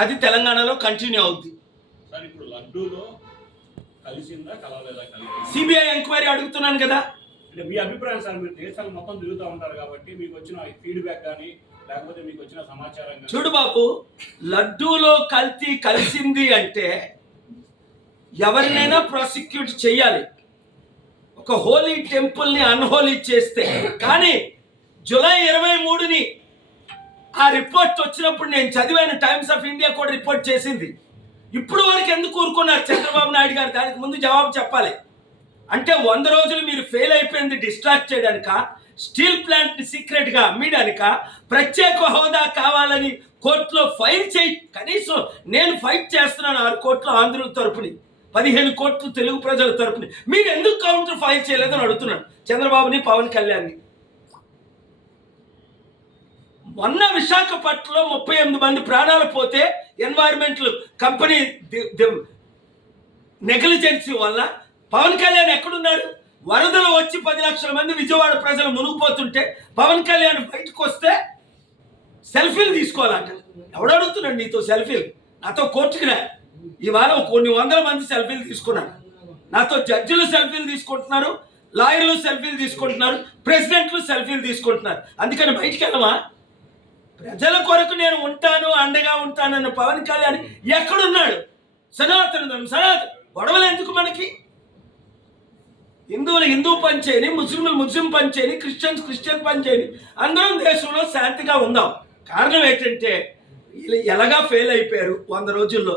అది తెలంగాణలో కంటిన్యూ అవుద్ది. సార్ ఇప్పుడు లడ్డూలో కలిసిందా కలవలేదా సిబిఐ ఎంక్వైరీ అడుగుతున్నాను కదా. అంటే మీ అభిప్రాయం సార్, మీరు దేశాలు మొత్తం తిరుగుతూ ఉంటారు కాబట్టి మీకు వచ్చిన ఫీడ్బ్యాక్ కానీ లేకపోతే మీకు వచ్చిన సమాచారం కానీ. చూడు బాబు, లడ్డూలో కల్తీ కలిసింది అంటే ఎవరినైనా ప్రాసిక్యూట్ చేయాలి. ఒక హోలీ టెంపుల్ని అన్హోలీ చేస్తే. కానీ జూలై 23ని ఆ రిపోర్ట్ వచ్చినప్పుడు నేను చదివాను, టైమ్స్ ఆఫ్ ఇండియా కూడా రిపోర్ట్ చేసింది. ఇప్పుడు వరకు ఎందుకు ఊరుకున్నారు చంద్రబాబు నాయుడు గారు? దానికి ముందు జవాబు చెప్పాలి. అంటే 100 రోజులు మీరు ఫెయిల్ అయిపోయింది డిస్ట్రాక్ట్ చేయడానిక, స్టీల్ ప్లాంట్ ని సీక్రెట్ గా అమ్మడానిక, ప్రత్యేక హోదా కావాలని కోర్టులో ఫైల్ చేయి. కనీసం నేను ఫైట్ చేస్తున్నాను 6 కోట్లు ఆంధ్రుల తరపుని, 15 కోట్లు తెలుగు ప్రజల తరపుని. మీరు ఎందుకు కౌంటర్ ఫైల్ చేయలేదని అడుగుతున్నాను చంద్రబాబుని, పవన్ కళ్యాణ్ని. మొన్న విశాఖపట్నంలో 38 మంది ప్రాణాలు పోతే ఎన్వైరన్మెంటల్ కంపెనీ నెగ్లిజెన్సీ వల్ల పవన్ కళ్యాణ్ ఎక్కడున్నాడు? వరదలు వచ్చి 10 లక్షల మంది విజయవాడ ప్రజలు మునిగిపోతుంటే పవన్ కళ్యాణ్ బయటకు వస్తే సెల్ఫీలు తీసుకోవాలంట. ఎవడు అడుగుతున్నాడు నీతో సెల్ఫీలు? నాతో కోర్టుకి రా. ఇవాళ కొన్ని వందల మంది సెల్ఫీలు తీసుకున్నారు. నాతో జడ్జిలు సెల్ఫీలు తీసుకుంటున్నారు, లాయర్లు సెల్ఫీలు తీసుకుంటున్నారు, ప్రెసిడెంట్లు సెల్ఫీలు తీసుకుంటున్నారు. అందుకని బయటికి వెళ్ళమా? ప్రజల కొరకు నేను ఉంటాను, అండగా ఉంటానన్న పవన్ కళ్యాణ్ ఎక్కడున్నాడు? సనాతన గొడవలు ఎందుకు మనకి? హిందువులు హిందూ పని చేయని, ముస్లింలు ముస్లిం పని చేయని, క్రిస్టియన్స్ క్రిస్టియన్ పని చేయని, అందరం దేశంలో శాంతిగా ఉందాం. కారణం ఏంటంటే ఎలాగా ఫెయిల్ అయిపోయారు. 100 రోజుల్లో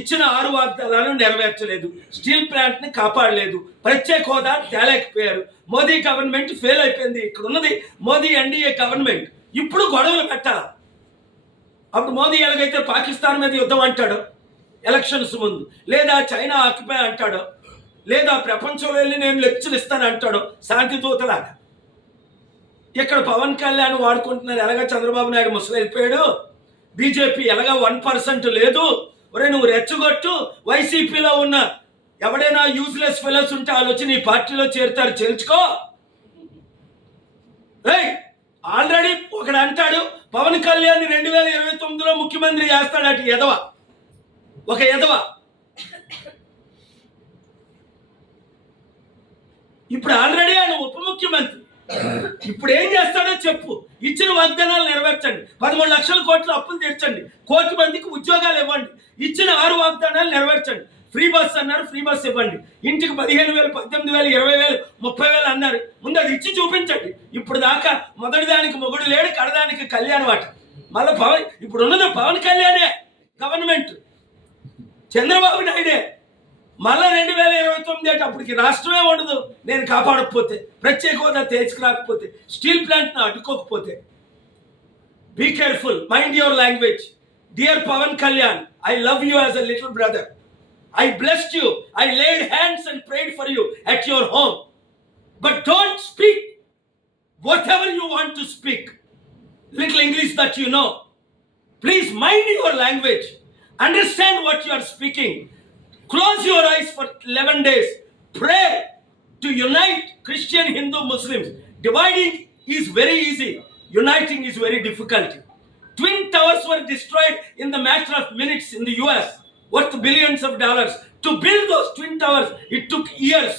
ఇచ్చిన 6 వాగ్దానాలను నెరవేర్చలేదు, స్టీల్ ప్లాంట్ ని కాపాడలేదు, ప్రత్యేక హోదా తేలేకపోయారు. మోదీ గవర్నమెంట్ ఫెయిల్ అయిపోయింది. ఇక్కడ ఉన్నది మోదీ ఎన్డీఏ గవర్నమెంట్. ఇప్పుడు గొడవలు పెట్టాలి. అప్పుడు మోదీ ఎలాగైతే పాకిస్తాన్ మీద యుద్ధం అంటాడో ఎలక్షన్స్ ముందు, లేదా చైనా ఆక్యుపై అంటాడో, లేదా ప్రపంచంలో వెళ్ళి నేను లెక్చర్ ఇస్తాను అంటాడో శాంతి దూతలాగా, ఇక్కడ పవన్ కళ్యాణ్ వాడుకుంటున్నారు. ఎలాగ చంద్రబాబు నాయుడు ముసలి వెళ్ళిపోయాడు, బీజేపీ ఎలాగా 1% లేదు, ఒరే నువ్వు రెచ్చగొట్టు, వైసీపీలో ఉన్న ఎవడైనా యూజ్లెస్ ఫెలోస్ ఉంటే వాళ్ళు వచ్చి నీ పార్టీలో చేరుతారు, చేర్చుకో. ఆల్రెడీ ఒకడు అంటాడు పవన్ కళ్యాణ్ 2029లో ముఖ్యమంత్రి చేస్తాడట. ఎదవ, ఒక ఎదవ. ఇప్పుడు ఆల్రెడీ ఆయన ఉప ముఖ్యమంత్రి. ఇప్పుడు ఏం చేస్తాడో చెప్పు. ఇచ్చిన వాగ్దానాలు నెరవేర్చండి, 13 లక్షల కోట్ల అప్పులు తీర్చండి, 1 కోటి మందికి ఉద్యోగాలు ఇవ్వండి, ఇచ్చిన 6 వాగ్దానాలు నెరవేర్చండి. ఫ్రీ బస్ అన్నారు, ఫ్రీ బస్ ఇవ్వండి. ఇంటికి 15,000, 18,000, 20,000, 30,000 అన్నారు. ముందు అది ఇచ్చి చూపించండి. ఇప్పుడు దాకా మొదటి దానికి మొగుడు లేడు, కడదానికి కళ్యాణ్ వాట. మళ్ళీ ఇప్పుడు ఉన్నది పవన్ కళ్యాణే గవర్నమెంట్, చంద్రబాబు నాయుడే. మళ్ళీ 2029 అప్పటికి రాష్ట్రమే ఉండదు నేను కాపాడకపోతే, ప్రత్యేక హోదా తీసుకురాకపోతే, స్టీల్ ప్లాంట్ను అడ్డుకోకపోతే. Be careful, mind your language. Dear Pawan Kalyan, I love you as a little brother. I blessed you. I laid hands and prayed for you at your home. But don't speak whatever you want to speak. Little English that you know. Please mind your language. Understand what you are speaking. Close your eyes for 11 days. Pray to unite Christian, Hindu, Muslims. Dividing is very easy. Uniting is very difficult. Twin towers were destroyed in the matter of minutes in the US. Worth billions of dollars. To build those twin towers, it took years.